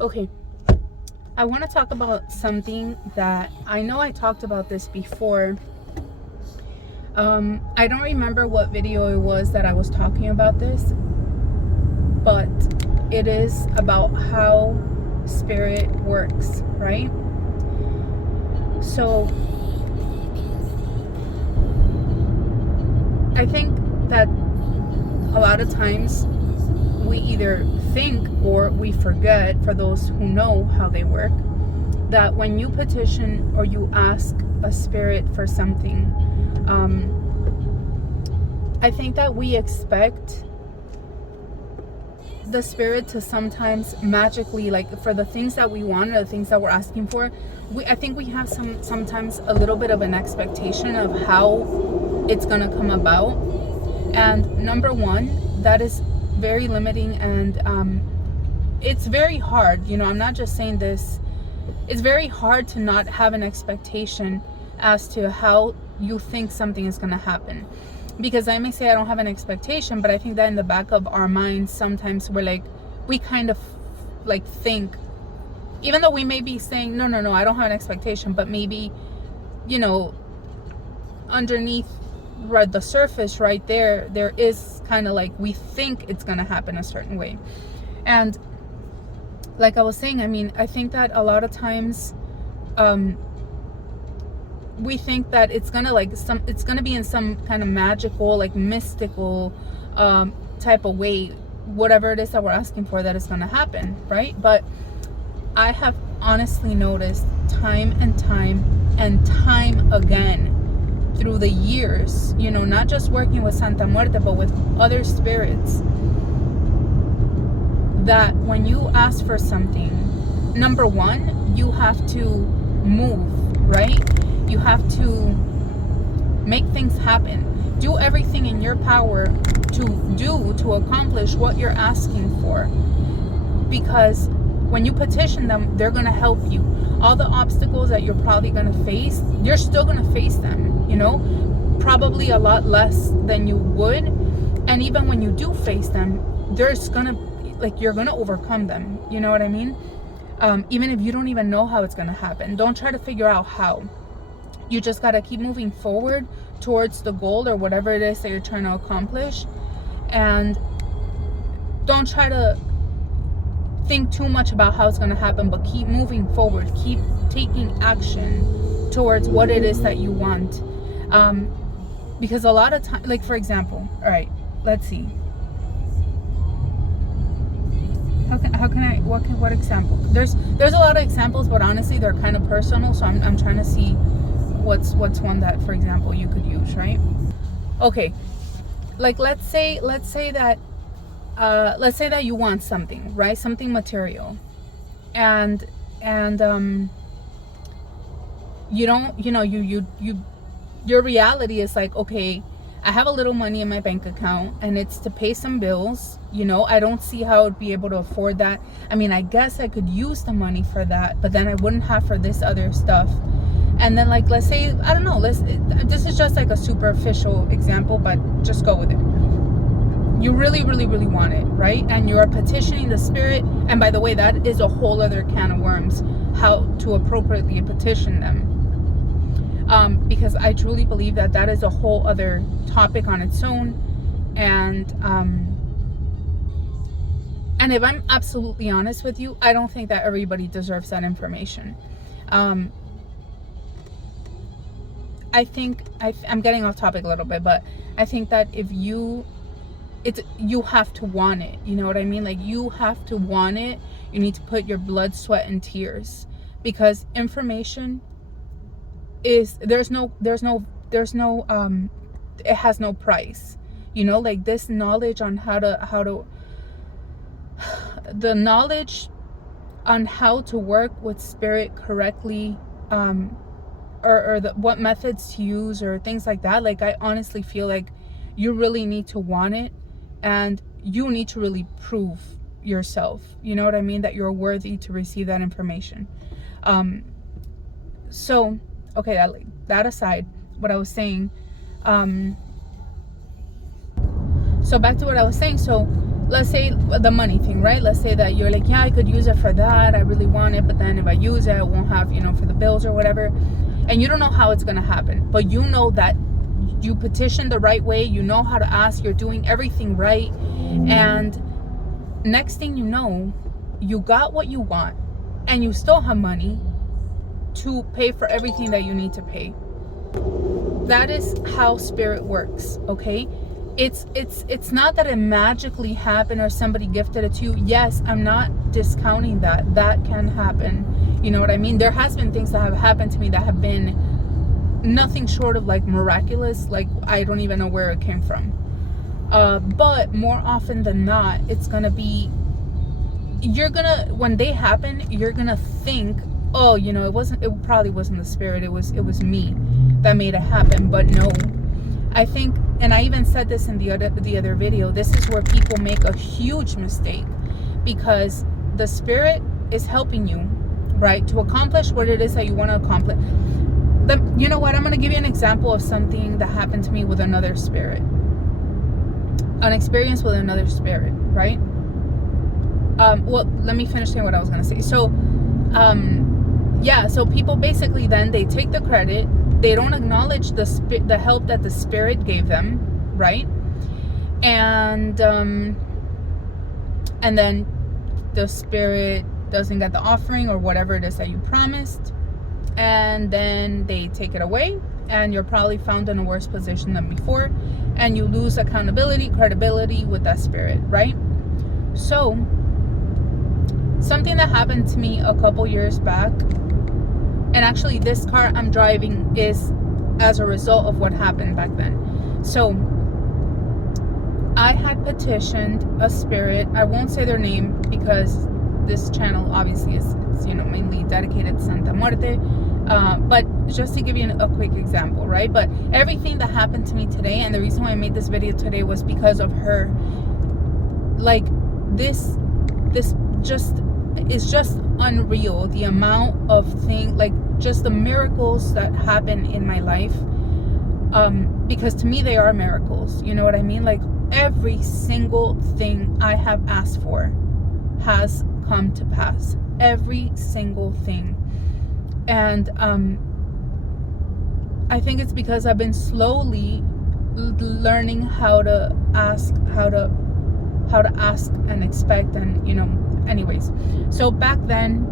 Okay, I want to talk about something that I know I talked about this before. I don't remember what video it was that I was talking about this, but it is about how spirit works, right? So I think that a lot of times we either think or we forget, for those who know how they work, that when you petition or you ask a spirit for something, I think that we expect the spirit to sometimes magically, like for the things that we want or the things that we're asking for, I think we have sometimes a little bit of an expectation of how it's gonna come about. And number one, that is very limiting, and it's very hard, you know, I'm not just saying this, it's very hard to not have an expectation as to how you think something is going to happen. Because I may say I don't have an expectation, but I think that in the back of our minds sometimes we're like, we kind of like think, even though we may be saying no, I don't have an expectation, but maybe, you know, underneath right the surface right there is kind of like we think it's going to happen a certain way. And like I was saying, I mean, I think that a lot of times we think that it's gonna it's gonna be in some kind of magical, like mystical type of way, whatever it is that we're asking for, that is gonna happen, right? But I have honestly noticed time and time again through the years, you know, not just working with Santa Muerte, but with other spirits, that when you ask for something, number one, you have to move, right? You have to make things happen. Do everything in your power to accomplish what you're asking for. Because when you petition them, they're going to help you. All the obstacles that you're probably going to face, you're still going to face them, you know? Probably a lot less than you would. And even when you do face them, there's going to, like, you're going to overcome them. You know what I mean? Even if you don't even know how it's going to happen. Don't try to figure out how. You just got to keep moving forward towards the goal or whatever it is that you're trying to accomplish. And don't try to think too much about how it's going to happen, but keep moving forward. Keep taking action towards what it is that you want. Because a lot of time, like for example, all right, let's see. What example? There's a lot of examples, but honestly they're kind of personal, so I'm trying to see what's one that, for example, you could use, right? Okay, like let's say that you want something, right? Something material, and you don't, you know, your reality is like, okay, I have a little money in my bank account and it's to pay some bills, you know, I don't see how I'd be able to afford that. I mean, I guess I could use the money for that, but then I wouldn't have for this other stuff. And then, like, let's say, I don't know, this is just like a superficial example, but just go with it. You really want it, right? And you're petitioning the spirit. And by the way, that is a whole other can of worms, how to appropriately petition them. Because I truly believe that is a whole other topic on its own. And if I'm absolutely honest with you, I don't think that everybody deserves that information. I think I'm getting off topic a little bit, but I think that if you have to want it, you know what I mean? Like, you have to want it. You need to put your blood, sweat, and tears, because information is, there's no it has no price, you know? Like, this knowledge on the knowledge on how to work with spirit correctly, or what methods to use or things like that. Like, I honestly feel like you really need to want it, and you need to really prove yourself, you know what I mean, that you're worthy to receive that information. So okay, that aside, what I was saying, so back to what I was saying. So let's say the money thing, right? Let's say that you're like, yeah, I could use it for that, I really want it, but then if I use it, I won't have, you know, for the bills or whatever. And you don't know how it's going to happen, but you know that you petitioned the right way, you know how to ask, you're doing everything right, and next thing you know, you got what you want, and you still have money to pay for everything that you need to pay. That is how spirit works, okay? It's not that it magically happened or somebody gifted it to you. Yes, I'm not discounting that. That can happen. You know what I mean? There has been things that have happened to me that have been nothing short of like miraculous. Like I don't even know where it came from. But more often than not, it's gonna be, when they happen, you're gonna think, oh, you know, it probably wasn't the spirit, it was me that made it happen. But no, I think, and I even said this in the other video, this is where people make a huge mistake, because the spirit is helping you, right, to accomplish what it is that you want to accomplish. You know what, I'm going to give you an example of something that happened to me with another spirit, an experience with another spirit, right? Well, let me finish saying what I was going to say. So yeah, so people basically then they take the credit, they don't acknowledge the help that the spirit gave them, right? And then the spirit doesn't get the offering or whatever it is that you promised, and then they take it away, and you're probably found in a worse position than before, and you lose accountability, credibility with that spirit, right? So something that happened to me a couple years back, and actually this car I'm driving is as a result of what happened back then. So I had petitioned a spirit, I won't say their name because this channel obviously is, you know, mainly dedicated to Santa Muerte, but just to give you a quick example, right? But everything that happened to me today, and the reason why I made this video today was because of her. Like this just is just unreal, the amount of things, like just the miracles that happen in my life, because to me they are miracles, you know what I mean? Like every single thing I have asked for has come to pass, every single thing. And I think it's because I've been slowly learning how to ask and expect, and you know, anyways. So back then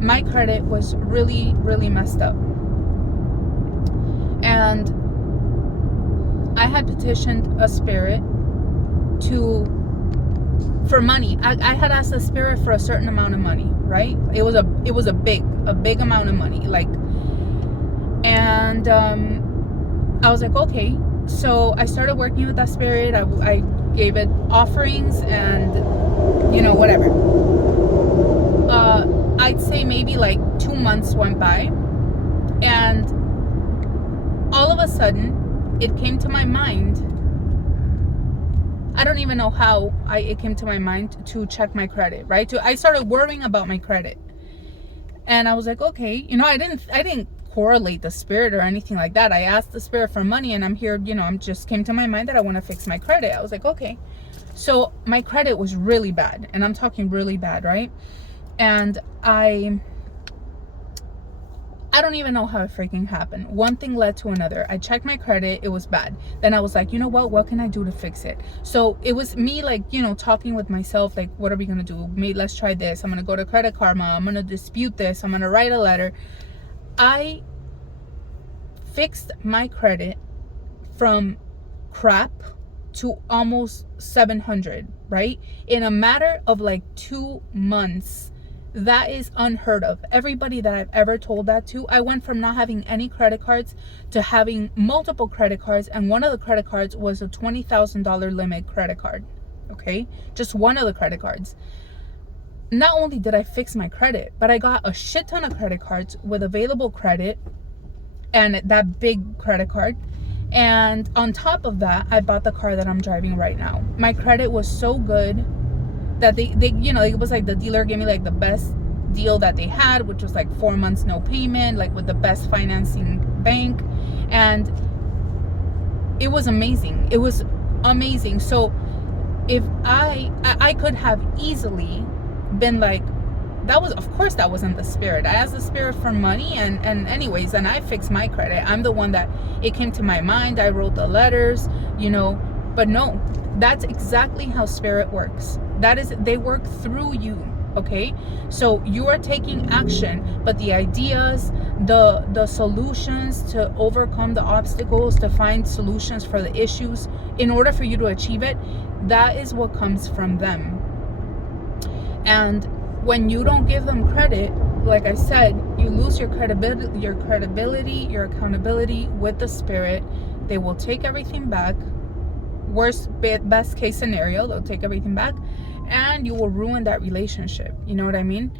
my credit was really messed up, and I had petitioned a spirit for money. I had asked the spirit for a certain amount of money, right? It was a big amount of money, like, and I was like, okay. So I started working with that spirit. I gave it offerings and, you know, whatever. I'd say maybe like 2 months went by, and all of a sudden it came to my mind. I don't even know how it came to my mind to check my credit, right? I started worrying about my credit, and I was like, okay, you know, I didn't correlate the spirit or anything like that. I asked the spirit for money, and I'm here, you know, I'm just came to my mind that I want to fix my credit. I was like, okay. So my credit was really bad, and I'm talking really bad, right? And I don't even know how it freaking happened. One thing led to another. I checked my credit, it was bad. Then I was like, you know what can I do to fix it? So it was me, like, you know, talking with myself, like, what are we gonna do? Maybe let's try this. I'm gonna go to Credit Karma, I'm gonna dispute this, I'm gonna write a letter. I fixed my credit from crap to almost 700, right? In a matter of like 2 months. That is unheard of. Everybody that I've ever told that to, I went from not having any credit cards to having multiple credit cards, and one of the credit cards was a $20,000 limit credit card, okay? Just one of the credit cards. Not only did I fix my credit, but I got a shit ton of credit cards with available credit, and that big credit card. And on top of that, I bought the car that I'm driving right now. My credit was so good that they you know, it was like the dealer gave me like the best deal that they had, which was like 4 months no payment, like with the best financing bank, and it was amazing. It was amazing. So if I could have easily been like, that was, of course that wasn't the spirit. I asked the spirit for money, and anyways, and I fixed my credit. I'm the one that it came to my mind. I wrote the letters, you know. But no, that's exactly how spirit works. That is, they work through you. Okay, so you are taking action, but the ideas, the solutions to overcome the obstacles, to find solutions for the issues in order for you to achieve it, that is what comes from them. And when you don't give them credit, like I said, you lose your credibility, your accountability with the spirit. They will take everything back. Best case scenario, they'll take everything back, and you will ruin that relationship. You know what I mean?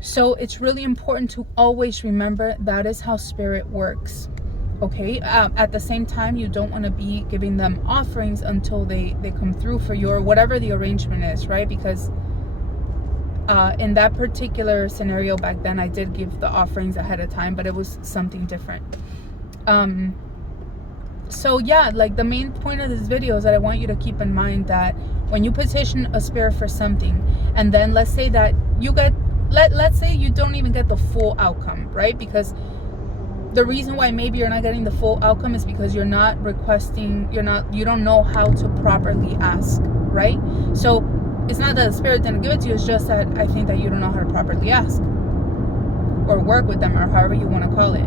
So it's really important to always remember that is how spirit works. Okay, at the same time, you don't want to be giving them offerings until they come through for you, or whatever the arrangement is, right? Because in that particular scenario back then, I did give the offerings ahead of time, but it was something different. So yeah, like the main point of this video is that I want you to keep in mind that when you petition a spirit for something, and then let's say that you get, let's say you don't even get the full outcome, right? Because the reason why maybe you're not getting the full outcome is because you're not requesting, you don't know how to properly ask, right? So it's not that the spirit didn't give it to you, it's just that I think that you don't know how to properly ask or work with them, or however you want to call it.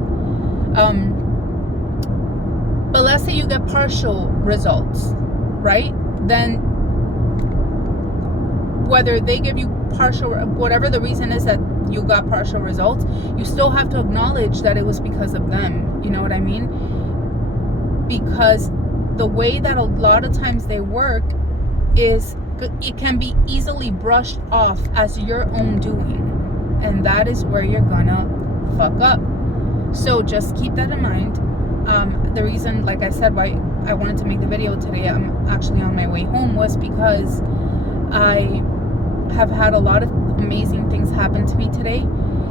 But let's say you get partial results, right? Then whether they give you partial, whatever the reason is that you got partial results, you still have to acknowledge that it was because of them. You know what I mean? Because the way that a lot of times they work is, it can be easily brushed off as your own doing, and that is where you're gonna fuck up. So just keep that in mind. The reason, like I said, why I wanted to make the video today, I'm actually on my way home, was because I have had a lot of amazing things happen to me today.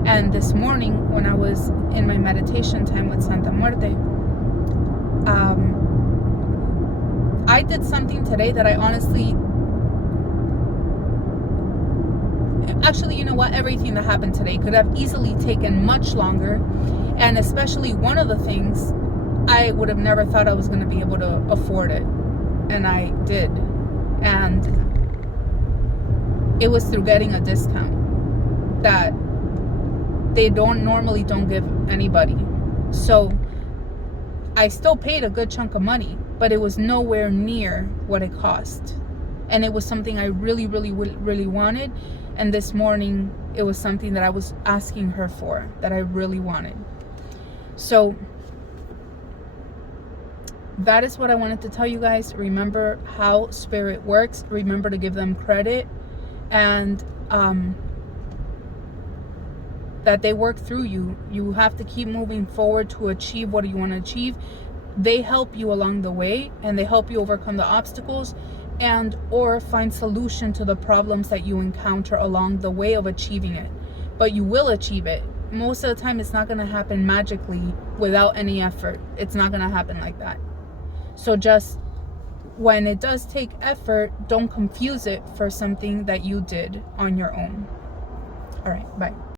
And this morning, when I was in my meditation time with Santa Muerte, I did something today that I honestly, actually, you know what, everything that happened today could have easily taken much longer. And especially one of the things, I would have never thought I was going to be able to afford it, and I did. And it was through getting a discount that they normally don't give anybody. So I still paid a good chunk of money, but it was nowhere near what it cost. And it was something I really, really, really wanted. And this morning, it was something that I was asking her for, that I really wanted. So that is what I wanted to tell you guys. Remember how spirit works. Remember to give them credit, and that they work through you. You have to keep moving forward to achieve what you want to achieve. They help you along the way, and they help you overcome the obstacles, and or find solution to the problems that you encounter along the way of achieving it. But you will achieve it. Most of the time, it's not going to happen magically without any effort. It's not going to happen like that. So just when it does take effort, don't confuse it for something that you did on your own. All right, bye.